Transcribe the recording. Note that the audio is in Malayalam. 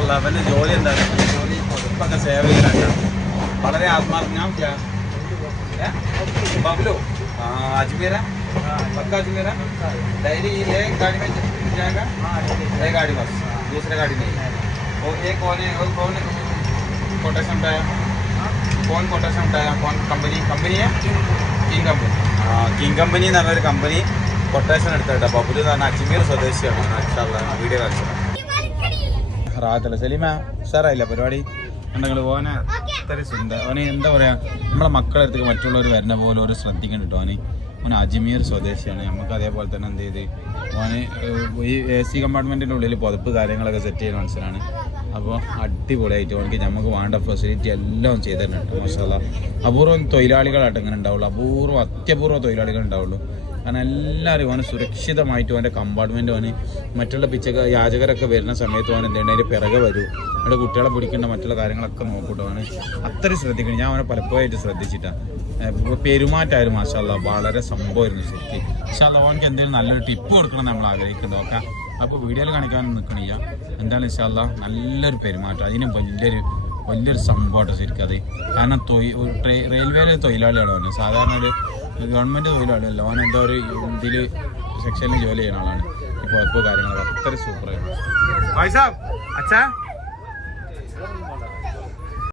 മാഷാഅല്ലാ അവൻ്റെ ജോലി എന്താണ് ജോലി പൊതുപ്പൊക്കെ സേവ ചെയ്യാനാണ് വളരെ ആത്മാർത്ഥം बबलू अजमेर पक्का अजमेर डायरी ये गाड़ी में जाएगा ये गाड़ी बस दूसरे गाड़ी नहीं वो एक कौन है कौन कोटेशन उठाया कौन कोटेशन उठाया कौन कंपनी है किंग कंपनी എന്ന് പറഞ്ഞൊരു കമ്പനി കൊട്ടേഷൻ എടുത്തിട്ട് ബബുലു എന്ന് പറഞ്ഞ അജ്മീർ സ്വദേശിയാണ് മാഷാഅല്ലാ വീഡിയോ കാണിച്ചത് റാത്തല്ല സലീമ ഉഷാറായില്ല പരിപാടി ഉണ്ടെങ്കിൽ ഓനെ അത്ര സുന്ദര ഓനെ എന്താ പറയുക നമ്മളെ മക്കളെ അടുത്തേക്ക് മറ്റുള്ളവർ വരുന്ന പോലെ ഒരു ശ്രദ്ധിക്കണം കേട്ടോ ഓന് അജ്മീർ സ്വദേശിയാണ് നമുക്ക് അതേപോലെ തന്നെ എന്ത് ചെയ്ത് ഓന് ഈ AC കമ്പാർട്ട്മെൻറ്റിൻ്റെ ഉള്ളിൽ പുതപ്പ് കാര്യങ്ങളൊക്കെ സെറ്റ് ചെയ്യുന്ന മനസ്സിലാണ് അപ്പോൾ അടിപൊളിയായിട്ട് ഓനക്ക് നമുക്ക് വേണ്ട ഫെസിലിറ്റി എല്ലാം ചെയ്ത് തരുന്നുണ്ട് മാഷാഅല്ലാ അപൂർവം തൊഴിലാളികളായിട്ട് ഇങ്ങനെ ഉണ്ടാവുള്ളൂ അത്യപൂർവ്വ തൊഴിലാളികൾ ഉണ്ടാവുള്ളൂ കാരണം എല്ലാവരും ഓന് സുരക്ഷിതമായിട്ട് ഓൻ്റെ കമ്പാർട്ട്മെൻറ്റ് ഓന് മറ്റുള്ള യാചകരൊക്കെ വരുന്ന സമയത്ത് ഓൻ എന്തെങ്കിലും അതിൻ്റെ പിറകെ വരും അവിടെ കുട്ടികളെ പിടിക്കേണ്ട മറ്റുള്ള കാര്യങ്ങളൊക്കെ നോക്കൂട്ടോ അവന് അത്രയും ശ്രദ്ധിക്കണം ഞാൻ അവനെ പലപ്പോഴായിട്ട് ശ്രദ്ധിച്ചിട്ടാണ് പെരുമാറ്റമായിരുന്നു മാഷാഅല്ലാ വളരെ സംഭവമായിരുന്നു ശരിക്കും മാഷാഅല്ലാ അവനക്ക് എന്തെങ്കിലും നല്ലൊരു ടിപ്പ് കൊടുക്കണം നമ്മൾ ആഗ്രഹിക്കുന്നത് നോക്കാം അപ്പോൾ വീഡിയോയിൽ കാണിക്കാനൊന്നും നിൽക്കണില്ല എന്തായാലും മാഷാഅല്ലാ നല്ലൊരു പെരുമാറ്റം അതിനും വലിയൊരു സംഭവമായിട്ട് ശരിക്കും അത് കാരണം റെയിൽവേയിലെ തൊഴിലാളിയാണ് അവന് സാധാരണ ഒരു ഗവൺമെൻറ് തൊഴിലാളിയല്ല അവൻ എന്തോ ഒരു ഇതിൽ സെക്ഷനിൽ ജോലി ചെയ്യുന്ന ആളാണ് ഇപ്പോൾ കാര്യങ്ങളൊക്കെ അത്ര സൂപ്പറായിരുന്നു.